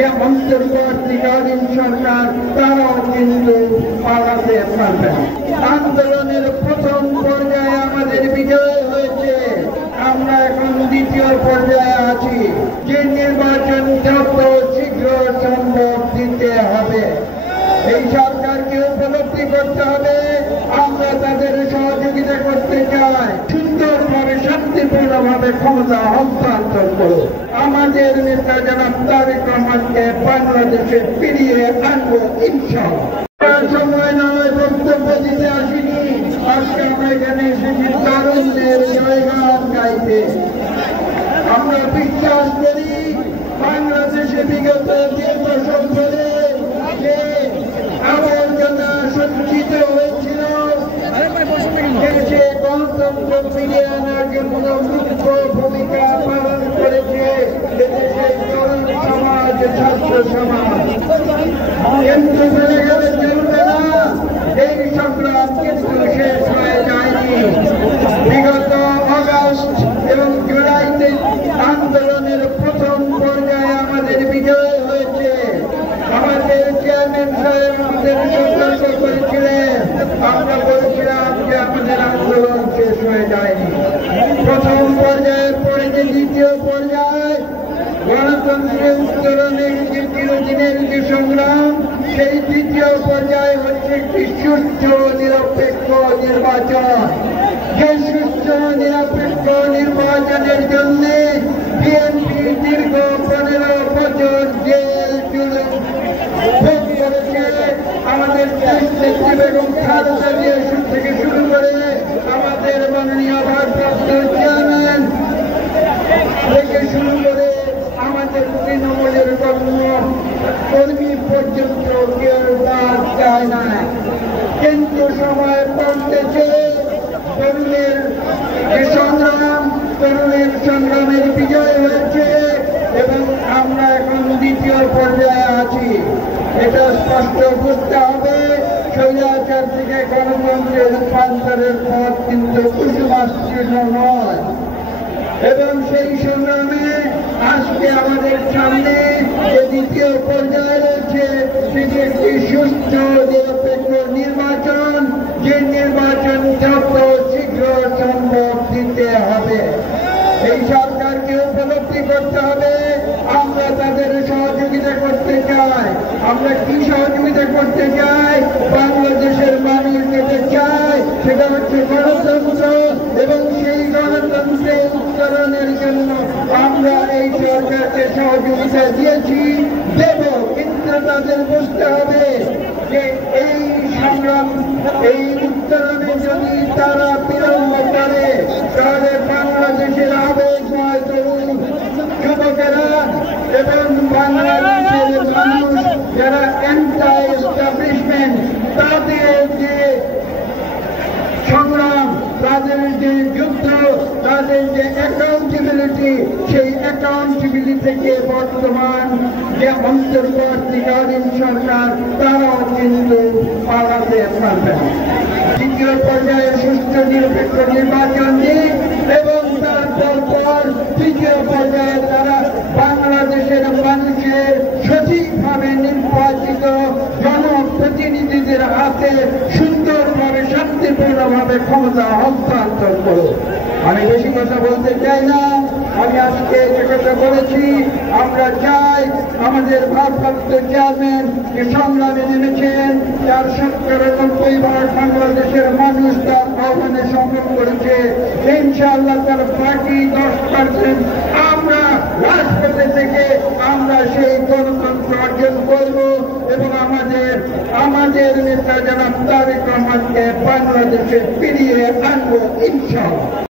যে অন্তর্বর্তীকালীন সরকার তারাও কিন্তু পালাতে পারবে না। আন্দোলনের প্রথম পর্যায়ে আমাদের বিজয় হয়েছে, আমরা এখন দ্বিতীয় পর্যায়ে আছি। যে নির্বাচন যত শীঘ্র সম্ভব দিতে হবে, এই সরকারকে উপলব্ধি করতে হবে আমরা তাদের সহযোগিতা করতে চাই। সুন্দরভাবে শান্তিপূর্ণভাবে ক্ষমতা হস্তান্তর করো। আমাদের নেতা জনাব তারেক রহমানকে বাংলাদেশে ফিরিয়ে আনবো ইনশাআল্লাহ। সময় নয়, বক্তব্য দিতে আসিনি। আজকে আমরা এখানে এসেছি তরুণদের জয়গান গাইতে। আমরা বিশ্বাস করি বাংলাদেশে বিগত 2 দশক ধরে যে আবর্জনা সঞ্চিত হয়েছিল, দেশে গণতন্ত্র ফিরিয়ে আনার জন্য মুখ্য ভূমিকা পালন করেছে দেশের তরুণ সমাজ, ছাত্র সমাজ। কিন্তু চলে গেলে চলবে না, এই সংগ্রাম কিন্তু শেষ হয়ে যায়নি। বিগত আগস্ট এবং জুলাইতে আন্দোলনের প্রথম পর্যায়ে আমাদের বিজয় হয়েছে। আমাদের চেয়ারম্যান সাহেব আমাদের সতর্ক করেছিলেন, আমরা বলেছিলাম যে আমাদের আন্দোলন শেষ হয়ে যায়নি। প্রথম পর্যায়ের পরে যে দ্বিতীয় পর্যায় গণতন্ত্রের উত্তরণের যে চিরদিনের যে সংগ্রাম, সেই দ্বিতীয় পর্যায়ে হচ্ছে একটি সুষ্ঠ নিরপেক্ষ নির্বাচন। যে সুষ্ঠ নিরপেক্ষ নির্বাচনের জন্য বিএনপি দীর্ঘ 15 বছর জেল জুলুম ভোগ করেছে। আমাদের দেশ নেত্রী বেগম খালেদা জিয়া থেকে শুরু করে আমাদের মাননীয় ভারপ্রাপ্ত চেয়ারম্যান থেকে শুরু করে আমাদের তৃণমূলের কর্মী পর্যন্ত কেউ বাদ যায় না। কিন্তু সময় পড়তেছে তরুণের যে সংগ্রাম, তরুণের সংগ্রামের বিজয় হয়েছে এবং আমরা এখন দ্বিতীয় পর্যায়ে আছি। এটা স্পষ্ট বুঝতে হবে, স্বৈরাচার থেকে গণতন্ত্রের রূপান্তরের পথ কিন্তু কুসুমাস্তীর্ণ নয়। এবং সেই সংগ্রামে আজকে আমাদের সামনে যে দ্বিতীয় পর্যায়ে রয়েছে সেটি একটি সুস্থ নিরপেক্ষ নির্বাচন, যে নির্বাচন যত শীঘ্র সম্ভব দিতে হবে। এই সরকারকে উপলব্ধি করতে হবে আমরা তাদের সহযোগিতা করতে চাই। আমরা কি সহযোগিতা করতে চাই? বাংলাদেশের মানুষ যেতে চায় সেটা হচ্ছে গণতন্ত্র, এবং সেই গণতন্ত্রের উত্তরণের জন্য আমরা এই সরকারকে সহযোগিতা দিয়েছি, দেব। কিন্তু তাদের বুঝতে হবে যে এই সংগ্রাম, এই উত্তরণে যদি তারা বিলম্ব করে তাহলে বাংলাদেশের আবেগময় তরুণ যুবকেরা এবং বাংলাদেশের মানুষ যারা অ্যান্টি এস্টাবলিশমেন্ট, তাদের যে সংগ্রাম, তাদের যে যুদ্ধ, তাদের যে অ্যাকাউন্টেবিলিটি, সেই অ্যাকাউন্টেবিলিটি থেকে বর্তমান যে অন্তর্বর্তীকালীন সরকার তারাও কিন্তু পালাতে পারবে না। দ্বিতীয় পর্যায়ে সুষ্ঠু নিরপেক্ষ নির্বাচন দিন এবং তারপর তৃতীয় পর্যায়ে তারা বাংলাদেশের মানুষের সঠিকভাবে নির্বাচিত জনপ্রতিনিধিদের হাতে সুন্দরভাবে শান্তিপূর্ণভাবে ক্ষমতা হস্তান্তর করো। আমি বেশি কথা বলতে চাই না, আমি আজকে যে কথা বলেছি, আমরা চাই আমাদের ভারপ্রাপ্ত চেয়ারম্যান যে সংগ্রামে নেমেছেন, তার ৯৭% বাংলাদেশের মানুষ তার আহ্বানে সংগ্রাম করেছে। ইনশাআল্লাহ তার বাকি 10% আমরা রাজপথে থেকে আমরা সেই গণতন্ত্র অর্জন করব এবং আমাদের নেতা জনাব তারেক রহমানকে বাংলাদেশে ফিরিয়ে আনবো ইনশাআল্লাহ।